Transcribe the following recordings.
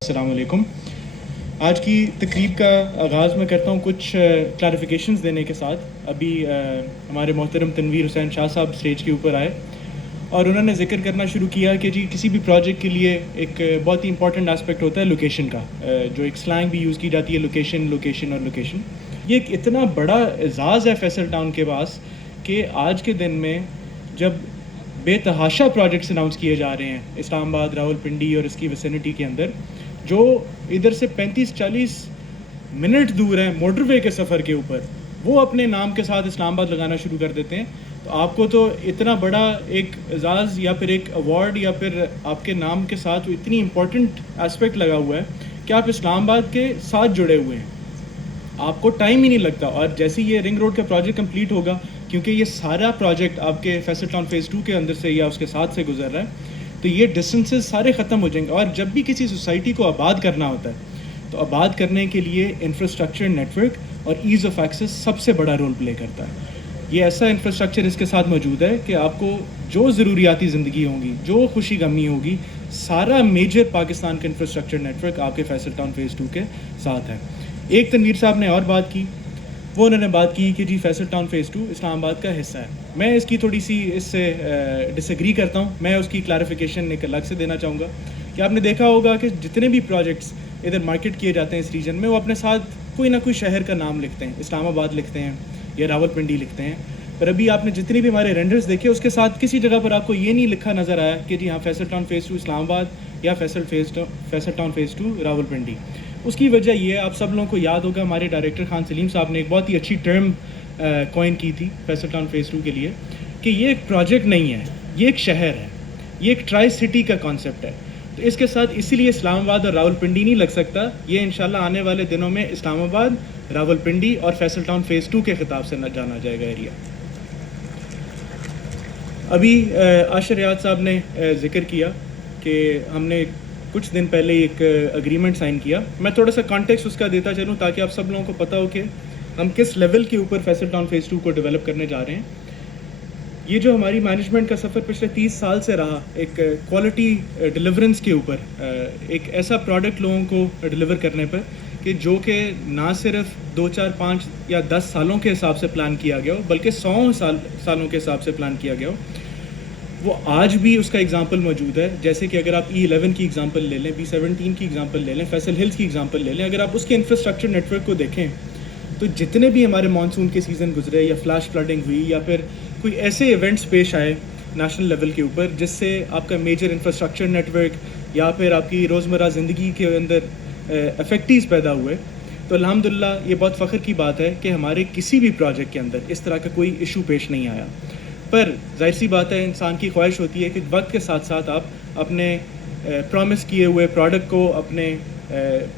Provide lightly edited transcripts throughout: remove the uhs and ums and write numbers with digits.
السلام علیکم. آج کی تقریب کا آغاز میں کرتا ہوں کچھ کلیریفیکیشنز دینے کے ساتھ. ابھی ہمارے محترم تنویر حسین شاہ صاحب اسٹیج کے اوپر آئے اور انہوں نے ذکر کرنا شروع کیا کہ جی کسی بھی پروجیکٹ کے لیے ایک بہت ہی امپورٹنٹ اسپیکٹ ہوتا ہے لوکیشن کا, جو ایک سلینگ بھی یوز کی جاتی ہے, لوکیشن لوکیشن اور لوکیشن. یہ ایک اتنا بڑا اعزاز ہے فیصل ٹاؤن کے پاس کہ آج کے دن میں جب بے تحاشا پروجیکٹس اناؤنس کیے جا رہے ہیں اسلام آباد, راول پنڈی اور اس کی ویسینٹی کے اندر, جو ادھر سے 35-40 منٹ دور ہیں موٹر وے کے سفر کے اوپر, وہ اپنے نام کے ساتھ اسلام آباد لگانا شروع کر دیتے ہیں. تو آپ کو تو اتنا بڑا ایک اعزاز یا پھر ایک ایوارڈ یا پھر آپ کے نام کے ساتھ اتنی امپورٹنٹ اسپیکٹ لگا ہوا ہے کہ آپ اسلام آباد کے ساتھ جڑے ہوئے ہیں, آپ کو ٹائم ہی نہیں لگتا. اور جیسے یہ رنگ روڈ کا پروجیکٹ کمپلیٹ ہوگا, کیونکہ یہ سارا پروجیکٹ آپ کے فیصل ٹاؤن فیز 2 کے اندر سے یا اس کے ساتھ سے گزر رہا ہے, تو یہ ڈسٹنسز سارے ختم ہو جائیں گے. اور جب بھی کسی سوسائٹی کو آباد کرنا ہوتا ہے تو آباد کرنے کے لیے انفراسٹرکچر, نیٹ ورک اور ایز آف ایکسیس سب سے بڑا رول پلے کرتا ہے. یہ ایسا انفراسٹرکچر اس کے ساتھ موجود ہے کہ آپ کو جو ضروریاتی زندگی ہوں گی, جو خوشی غمی ہوگی, سارا میجر پاکستان کا انفراسٹرکچر نیٹ ورک آپ کے فیصل ٹاؤن فیز 2 کے ساتھ ہے. ایک تنویر صاحب نے اور بات کی, وہ انہوں نے بات کی کہ جی فیصل ٹاؤن فیز 2 اسلام آباد کا حصہ ہے. میں اس کی تھوڑی سی اس سے ڈس ایگری کرتا ہوں. میں اس کی کلیریفیکیشن ایک الگ سے دینا چاہوں گا کہ آپ نے دیکھا ہوگا کہ جتنے بھی پروجیکٹس ادھر مارکیٹ کیے جاتے ہیں اس ریجن میں, وہ اپنے ساتھ کوئی نہ کوئی شہر کا نام لکھتے ہیں, اسلام آباد لکھتے ہیں یا راول پنڈی لکھتے ہیں. پر ابھی آپ نے جتنی بھی ہمارے رینڈرز دیکھے اس کے ساتھ کسی جگہ پر آپ کو یہ نہیں لکھا نظر آیا کہ جی ہاں فیصل ٹاؤن فیز 2 اسلام آباد یا فیصل ٹاؤن فیز 2 راول پنڈی. اس کی وجہ یہ ہے, آپ سب لوگوں کو یاد ہوگا ہمارے ڈائریکٹر خان سلیم صاحب نے ایک بہت ہی اچھی ٹرم کوائن کی تھی فیصل ٹاؤن فیز 2 کے لیے, کہ یہ ایک پروجیکٹ نہیں ہے, یہ ایک شہر ہے, یہ ایک ٹرائی سٹی کا کانسیپٹ ہے. تو اس کے ساتھ اسی لیے اسلام آباد اور راول پنڈی نہیں لگ سکتا. یہ انشاءاللہ آنے والے دنوں میں اسلام آباد, راول پنڈی اور فیصل ٹاؤن فیز 2 کے خطاب سے نہ جانا جائے گا ایریا. ابھی عاشر ریاض صاحب نے ذکر کیا کہ ہم نے کچھ دن پہلے ایک اگریمنٹ سائن کیا. میں تھوڑا سا کانٹیکسٹ اس کا دیتا چلوں تاکہ آپ سب لوگوں کو پتہ ہو کہ ہم کس لیول کے اوپر فیصل ٹاؤن فیز 2 کو ڈیولپ کرنے جا رہے ہیں. یہ جو ہماری مینجمنٹ کا سفر پچھلے 30 سال سے رہا, ایک کوالٹی ڈیلیورنس کے اوپر, ایک ایسا پروڈکٹ لوگوں کو ڈیلیور کرنے پر کہ جو کہ نہ صرف 2, 4, 5 یا 10 سالوں کے حساب سے پلان کیا گیا ہو, بلکہ 100 سالوں کے حساب سے پلان کیا گیا ہو, وہ آج بھی اس کا ایگزامپل موجود ہے. جیسے کہ اگر آپ E11 کی ایگزامپل لے لیں, B17 کی ایگزامپل لے لیں, فیصل ہلز کی ایگزامپل لے لیں, اگر آپ اس کے انفراسٹرکچر نیٹ ورک کو دیکھیں تو جتنے بھی ہمارے مانسون کے سیزن گزرے یا فلیش فلڈنگ ہوئی یا پھر کوئی ایسے ایونٹس پیش آئے نیشنل لیول کے اوپر جس سے آپ کا میجر انفراسٹرکچر نیٹ ورک یا پھر آپ کی روزمرہ زندگی کے اندر افیکٹیز پیدا ہوئے, تو الحمدللہ یہ بہت فخر کی بات ہے کہ ہمارے کسی بھی پروجیکٹ کے اندر اس طرح کا کوئی ایشو پیش نہیں آیا. پر ظاہر سی بات ہے, انسان کی خواہش ہوتی ہے کہ وقت کے ساتھ ساتھ آپ اپنے پرومس کیے ہوئے پروڈکٹ کو, اپنے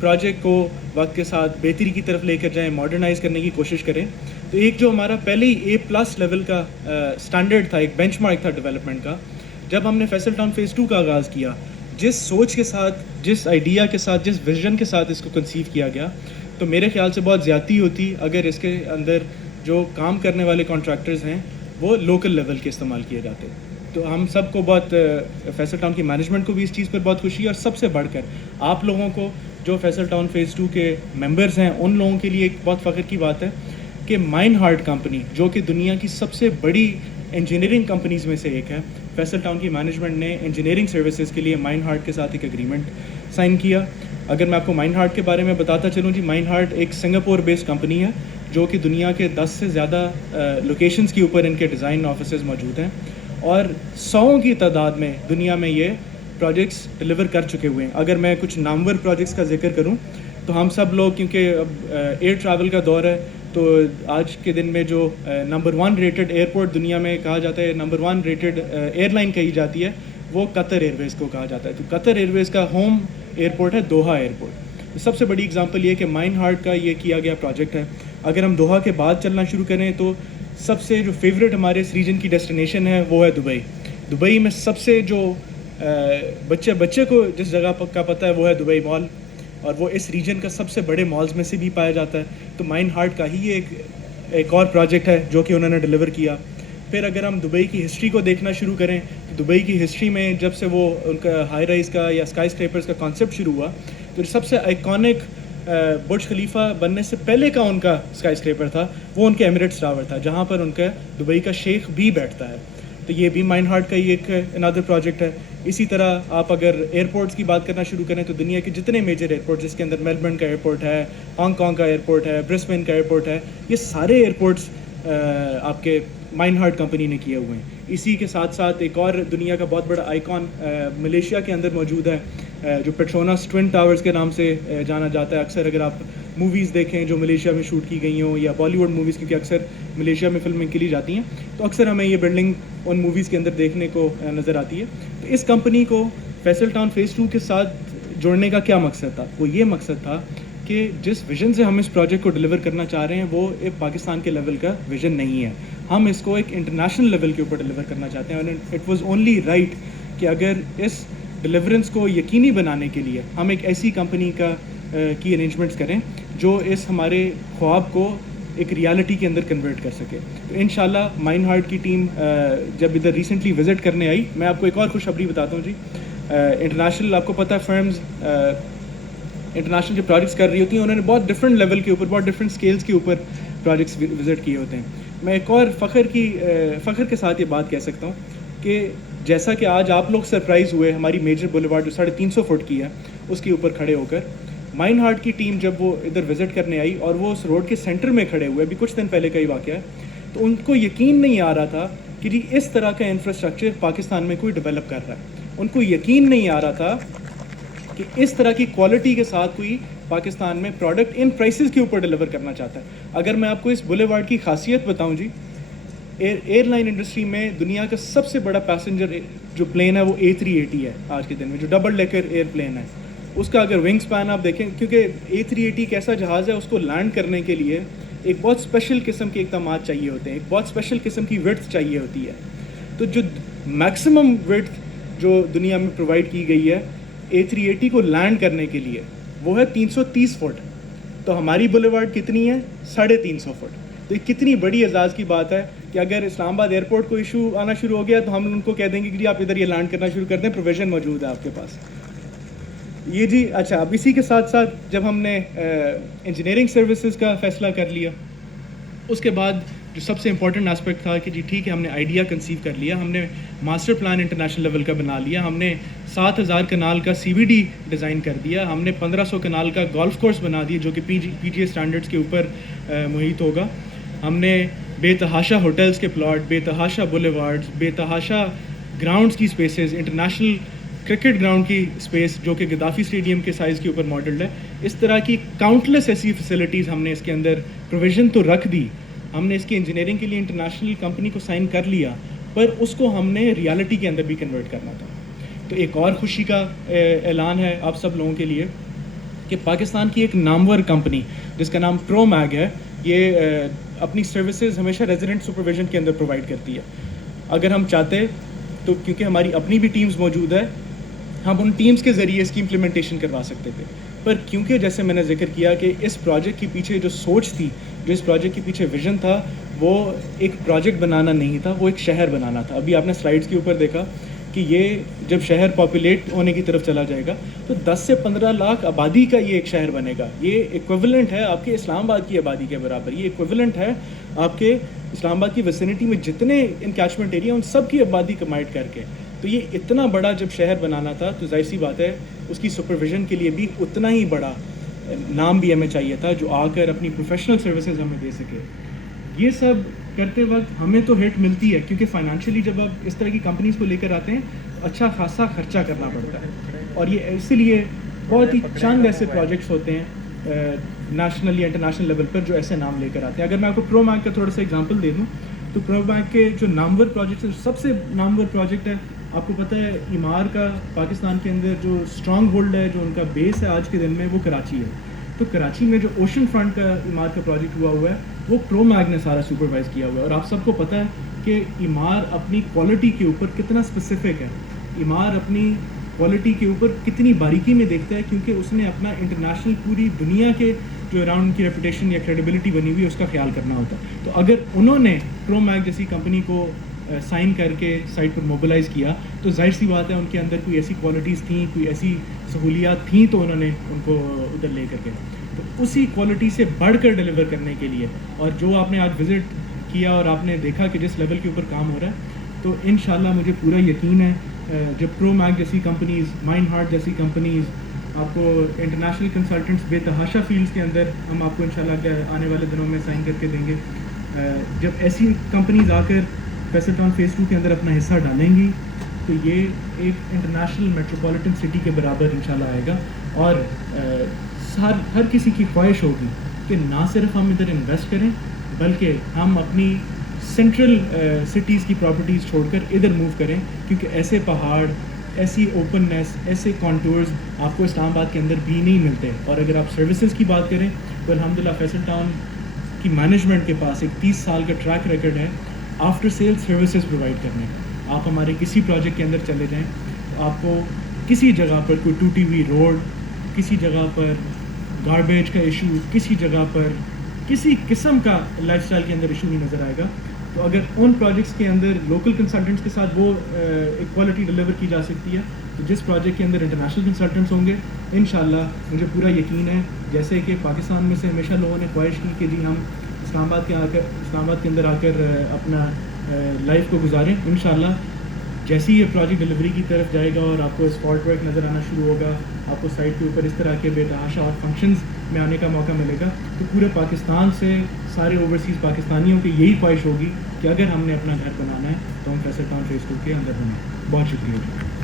پروجیکٹ کو وقت کے ساتھ بہتری کی طرف لے کر جائیں, ماڈرنائز کرنے کی کوشش کریں. تو ایک جو ہمارا پہلے ہی A+ لیول کا سٹینڈرڈ تھا, ایک بینچ مارک تھا ڈیولپمنٹ کا, جب ہم نے فیصل ٹاؤن فیز 2 کا آغاز کیا, جس سوچ کے ساتھ, جس آئیڈیا کے ساتھ, جس ویژن کے ساتھ اس کو کنسیو کیا گیا, تو میرے خیال سے بہت زیادتی ہوتی اگر اس کے اندر جو کام کرنے والے کانٹریکٹرز ہیں وہ لوکل لیول کے استعمال کیے جاتے. تو ہم سب کو بہت, فیصل ٹاؤن کی مینجمنٹ کو بھی اس چیز پر بہت خوشی ہے, اور سب سے بڑھ کر آپ لوگوں کو جو فیصل ٹاؤن فیز 2 کے ممبرز ہیں ان لوگوں کے لیے ایک بہت فخر کی بات ہے کہ مائن ہارٹ کمپنی, جو کہ دنیا کی سب سے بڑی انجینئرنگ کمپنیز میں سے ایک ہے, فیصل ٹاؤن کی مینجمنٹ نے انجینئرنگ سروسز کے لیے مائن ہارٹ کے ساتھ ایک اگریمنٹ سائن کیا. اگر میں آپ کو مائن ہارٹ کے بارے میں بتاتا چلوں, جی مائن ہارٹ ایک سنگاپور بیسڈ کمپنی ہے جو کہ دنیا کے 10 سے زیادہ لوکیشنز کے اوپر ان کے ڈیزائن آفیسز موجود ہیں, اور 100 کی تعداد میں دنیا میں یہ پروجیکٹس ڈیلیور کر چکے ہوئے ہیں. اگر میں کچھ نامور پروجیکٹس کا ذکر کروں تو ہم سب لوگ, کیونکہ اب ایئر ٹریول کا دور ہے, تو آج کے دن میں جو نمبر 1 ریٹڈ ایئرپورٹ دنیا میں کہا جاتا ہے, نمبر 1 ریٹڈ ایئر لائن کہی جاتی ہے, وہ قطر ایئر ویز کو کہا جاتا ہے. تو قطر ایئر ویز کا ہوم ایئرپورٹ ہے دوحہ ایئرپورٹ. سب سے بڑی اگزامپل یہ کہ مائن ہارٹ کا یہ کیا گیا پروجیکٹ ہے. اگر ہم دوحہ کے بعد چلنا شروع کریں تو سب سے جو فیوریٹ ہمارے اس ریجن کی ڈیسٹینیشن ہے وہ ہے دبئی. دبئی میں سب سے جو بچے کو جس جگہ کا پتہ ہے وہ ہے دبئی مال, اور وہ اس ریجن کا سب سے بڑے مالز میں سے بھی پایا جاتا ہے. تو مائن ہارٹ کا ہی ایک اور پروجیکٹ ہے جو کہ انہوں نے ڈیلیور کیا. پھر اگر ہم دبئی کی ہسٹری کو دیکھنا شروع کریں کہ دبئی کی ہسٹری میں جب سے وہ ان کا ہائی رائز کا یا اسکائی اسکریپرز کا کانسیپٹ شروع ہوا تو سب سے آئیکونک برج خلیفہ بننے سے پہلے کا ان کا اسکائی اسکریپر تھا وہ ان کے ایمریٹس ٹاور تھا جہاں پر ان کا دبئی کا شیخ بھی بیٹھتا ہے. تو یہ بھی مائن ہارٹ کا ہی ایک انادر پروجیکٹ ہے. اسی طرح آپ اگر ایئرپورٹس کی بات کرنا شروع کریں تو دنیا کے جتنے میجر ایئرپورٹ جس کے اندر میلبرن کا ایئرپورٹ ہے, ہانگ کانگ کا ایئرپورٹ ہے, برسبن کا ایئرپورٹ ہے, یہ سارے ایئرپورٹس آپ کے مائن ہارٹ کمپنی نے کیے ہوئے ہیں. اسی کے ساتھ ساتھ ایک اور دنیا کا بہت بڑا آئیکن ملیشیا کے اندر موجود ہے جو پیٹروناس ٹوئن ٹاورز کے نام سے جانا جاتا ہے. اکثر اگر آپ موویز دیکھیں جو ملیشیا میں شوٹ کی گئی ہوں یا بالی ووڈ موویز کیونکہ اکثر ملیشیا میں فلمیں کے لیے جاتی ہیں تو اکثر ہمیں یہ بلڈنگ ان موویز کے اندر دیکھنے کو نظر آتی ہے. تو اس کمپنی کو فیصل ٹاؤن فیز 2 کے ساتھ جوڑنے کا کیا مقصد تھا؟ وہ یہ مقصد تھا کہ جس ویژن سے ہم اس پروجیکٹ کو ڈیلیور کرنا چاہ رہے ہیں وہ ایک پاکستان کے لیول کا ویژن نہیں ہے. ہم اس کو ایک انٹرنیشنل لیول کے اوپر ڈیلیور کرنا چاہتے ہیں اور اٹ واز اونلی رائٹ کہ اگر اس ڈیلیورنس کو یقینی بنانے کے لیے ہم ایک ایسی کمپنی کی ارینجمنٹس کریں جو اس ہمارے خواب کو ایک ریالٹی کے اندر کنورٹ کر سکے. تو انشاءاللہ مائن ہارٹ کی ٹیم جب ادھر ریسنٹلی وزٹ کرنے آئی, میں آپ کو ایک اور خوشخبری بتاتا ہوں جی. انٹرنیشنل آپ کو پتہ ہے فرمز انٹرنیشنل جو پروجیکٹس کر رہی ہوتی ہیں انہوں نے بہت ڈفرینٹ لیول کے اوپر بہت ڈفرینٹ اسکیلس کے اوپر پروجیکٹس وزٹ کیے ہوتے ہیں. میں ایک اور فخر کے ساتھ یہ بات کہہ سکتا ہوں کہ جیسا کہ آج آپ لوگ سرپرائز ہوئے ہماری میجر بولیوارڈ جو 350 فٹ کی ہے اس کے اوپر کھڑے ہو کر, مائن ہارٹ کی ٹیم جب وہ ادھر وزٹ کرنے آئی اور وہ اس روڈ کے سینٹر میں کھڑے ہوئے, ابھی کچھ دن پہلے کا ہی واقعہ ہے, تو ان کو یقین نہیں آ رہا تھا کہ جی اس طرح کا انفراسٹرکچر پاکستان میں کوئی ڈیولپ کر رہا ہے. ان کو یقین نہیں آ رہا تھا کہ اس طرح کی کوالٹی کے ساتھ کوئی پاکستان میں پروڈکٹ ان پرائسز کے اوپر ڈیلیور کرنا چاہتا ہے. اگر میں آپ کو اس بولیوارڈ کی خاصیت بتاؤں جی, ایئر لائن انڈسٹری میں دنیا کا سب سے بڑا پیسنجر جو پلین ہے وہ A380 ہے آج کے دن میں, جو ڈبل ڈیکر ایئر پلین ہے. اس کا اگر ونگ سپین آپ دیکھیں, کیونکہ A380 ایک ایسا جہاز ہے اس کو لینڈ کرنے کے لیے ایک بہت اسپیشل قسم کے اقدامات چاہیے ہوتے ہیں, ایک بہت اسپیشل قسم کی وڈتھ چاہیے ہوتی ہے. تو جو میکسیمم وڈتھ جو دنیا میں پرووائڈ کی گئی ہے A380 کو لینڈ کرنے کے لیے وہ ہے 330 فٹ. تو ہماری بولیوارڈ کتنی ہے؟ 350 فٹ. تو یہ کتنی بڑی اعزاز کی بات ہے کہ اگر اسلام آباد ایئرپورٹ کو ایشو آنا شروع ہو گیا تو ہم ان کو کہہ دیں گے کہ جی آپ ادھر یہ لینڈ کرنا شروع کر دیں, پروویژن موجود ہے آپ کے پاس. یہ جی اچھا, اب اسی کے ساتھ ساتھ جب ہم نے انجینئرنگ سروسز کا فیصلہ کر لیا, اس کے بعد جو سب سے امپورٹنٹ اسپیکٹ تھا کہ جی ٹھیک ہے ہم نے آئیڈیا کنسیو کر لیا, ہم نے ماسٹر پلان انٹرنیشنل لیول کا بنا لیا, ہم نے 7000 کنال کا CBD ڈیزائن کر دیا, ہم نے 1500 کنال کا گولف کورس بنا دیا جو کہ PGA اسٹینڈرڈس کے اوپر محیط ہوگا. ہم نے بے تحاشا ہوٹلز کے پلاٹ, بے تحاشا بولیوارڈز, بے تحاشا گراؤنڈز کی اسپیسز, انٹرنیشنل کرکٹ گراؤنڈ کی اسپیس جو کہ گدافی اسٹیڈیم کے سائز کے اوپر ماڈلڈ ہے, اس طرح کی کاؤنٹلیس ایسی فیسلٹیز ہم نے اس کے اندر پروویژن تو رکھ دی. ہم نے اس کی انجینئرنگ کے لیے انٹرنیشنل کمپنی کو سائن کر لیا, پر اس کو ہم نے ریالٹی کے اندر بھی کنورٹ کرنا تھا. تو ایک اور خوشی کا اعلان ہے آپ سب لوگوں کے لیے کہ پاکستان کی ایک نامور کمپنی جس کا نام پرو میگ ہے, یہ اپنی سروسز ہمیشہ ریزیڈنٹ سپرویژن کے اندر پرووائڈ کرتی ہے. اگر ہم چاہتے تو کیونکہ ہماری اپنی بھی ٹیمز موجود ہے, ہم ان ٹیمز کے ذریعے اس کی امپلیمنٹیشن کروا سکتے تھے, پر کیونکہ جیسے میں نے ذکر کیا کہ اس پروجیکٹ کے پیچھے جو سوچ تھی, جو اس پروجیکٹ کے پیچھے ویژن تھا, وہ ایک پروجیکٹ بنانا نہیں تھا, وہ ایک شہر بنانا تھا. ابھی آپ نے سلائڈس کے اوپر دیکھا کہ یہ جب شہر پاپولیٹ ہونے کی طرف چلا جائے گا تو 10 سے 15 لاکھ آبادی کا یہ ایک شہر بنے گا. یہ ایکویولنٹ ہے آپ کے اسلام آباد کی آبادی کے برابر, یہ ایکویولنٹ ہے آپ کے اسلام آباد کی ویسینٹی میں جتنے انکیچمنٹ ایریا ان سب کی آبادی کمائٹ کر کے. تو یہ اتنا بڑا جب شہر بنانا تھا تو ظاہر سی بات ہے اس کی سپرویژن کے لیے بھی اتنا ہی بڑا نام بھی ہمیں چاہیے تھا جو آ کر اپنی پروفیشنل سروسز ہمیں دے سکے. یہ سب کرتے وقت ہمیں تو ہٹ ملتی ہے کیونکہ فائنینشلی جب آپ اس طرح کی کمپنیز کو لے کر آتے ہیں اچھا خاصا خرچہ کرنا پڑتا ہے, اور یہ اسی لیے بہت ہی چند ایسے پروجیکٹس ہوتے ہیں نیشنل یا انٹرنیشنل لیول پر جو ایسے نام لے کر آتے ہیں. اگر میں آپ کو پرو میگ کا تھوڑا سا ایگزامپل دے دوں تو پرو میگ کے جو نامور پروجیکٹس ہیں, سب سے نامور پروجیکٹ ہے آپ کو پتہ ہے ایمار کا پاکستان کے اندر جو اسٹرانگ ہولڈ ہے, جو ان کا بیس ہے آج کے دن میں, وہ کراچی ہے. تو کراچی میں جو اوشن فرنٹ کا ایمار کا پروجیکٹ ہوا ہے وہ پرو میگ نے سارا سپروائز کیا ہوا ہے. اور آپ سب کو پتہ ہے کہ ایمار اپنی کوالٹی کے اوپر کتنا اسپیسیفک ہے, ایمار اپنی کوالٹی کے اوپر کتنی باریکی میں دیکھتا ہے, کیونکہ اس نے اپنا انٹرنیشنل پوری دنیا کے جو اراؤنڈ کی ریپوٹیشن یا کریڈیبلٹی بنی ہوئی ہے اس کا خیال کرنا ہوتا ہے. تو اگر انہوں نے پرو میگ جیسی کمپنی کو سائن کر کے سائٹ پر موبلائز کیا تو ظاہر سی بات ہے ان کے اندر کوئی ایسی کوالٹیز تھیں, کوئی ایسی سہولیات تھیں تو انہوں نے ان کو ادھر لے کر گئے. تو اسی کوالٹی سے بڑھ کر ڈیلیور کرنے کے لیے, اور جو آپ نے آج وزٹ کیا اور آپ نے دیکھا کہ جس لیول کے اوپر کام ہو رہا ہے, تو انشاءاللہ مجھے پورا یقین ہے جب پرو میک جیسی کمپنیز, مائنڈ ہارٹ جیسی کمپنیز, آپ کو انٹرنیشنل کنسلٹنٹس بے تحاشا فیلڈس کے اندر ہم آپ کو انشاءاللہ آنے والے دنوں میں سائن کر کے دیں گے. جب ایسی کمپنیز آ کر فیصل ٹاؤن فیز 2 کے اندر اپنا حصہ ڈالیں گی تو یہ ایک انٹرنیشنل میٹروپولیٹن سٹی کے برابر انشاءاللہ آئے گا. اور ہر کسی کی خواہش ہوگی کہ نہ صرف ہم ادھر انویسٹ کریں بلکہ ہم اپنی سینٹرل سٹیز کی پراپرٹیز چھوڑ کر ادھر موو کریں, کیونکہ ایسے پہاڑ, ایسی اوپننیس, ایسے کانٹورز آپ کو اسلام آباد کے اندر بھی نہیں ملتے. اور اگر آپ سروسز کی بات کریں تو الحمدللہ فیصل ٹاؤن کی مینجمنٹ کے پاس ایک 30 سال کا ٹریک ریکرڈ ہے آفٹر سیل سروسز پرووائڈ کرنے. آپ ہمارے کسی پروجیکٹ کے اندر چلے جائیں تو آپ کو کسی جگہ پر کوئی ٹوٹی ہوئی روڈ, کسی جگہ پر گاربیج کا ایشو, کسی جگہ پر کسی قسم کا لائف اسٹائل کے اندر ایشو نہیں نظر آئے گا. تو اگر ان پروجیکٹس کے اندر لوکل کنسلٹنٹس کے ساتھ وہ ایکوالٹی ڈیلیور کی جا سکتی ہے تو جس پروجیکٹ کے اندر انٹرنیشنل کنسلٹنٹس ہوں گے انشاءاللہ مجھے پورا یقین ہے, جیسے کہ پاکستان میں سے ہمیشہ لوگوں نے خواہش کی کہ جی ہم اسلام آباد کے اندر آ کر اپنا لائف کو گزاریں, انشاءاللہ جیسی یہ پروجیکٹ ڈلیوری کی طرف جائے گا اور آپ کو اسپاٹ ورک نظر آنا شروع ہوگا, آپ کو سائٹ کے اوپر اس طرح کے بے تحاشا اور فنکشنز میں آنے کا موقع ملے گا, تو پورے پاکستان سے سارے اوورسیز پاکستانیوں کی یہی خواہش ہوگی کہ اگر ہم نے اپنا گھر بنانا ہے تو ہم فیصل ٹاؤن فیز 2 کے اندر بنائیں. بہت شکریہ.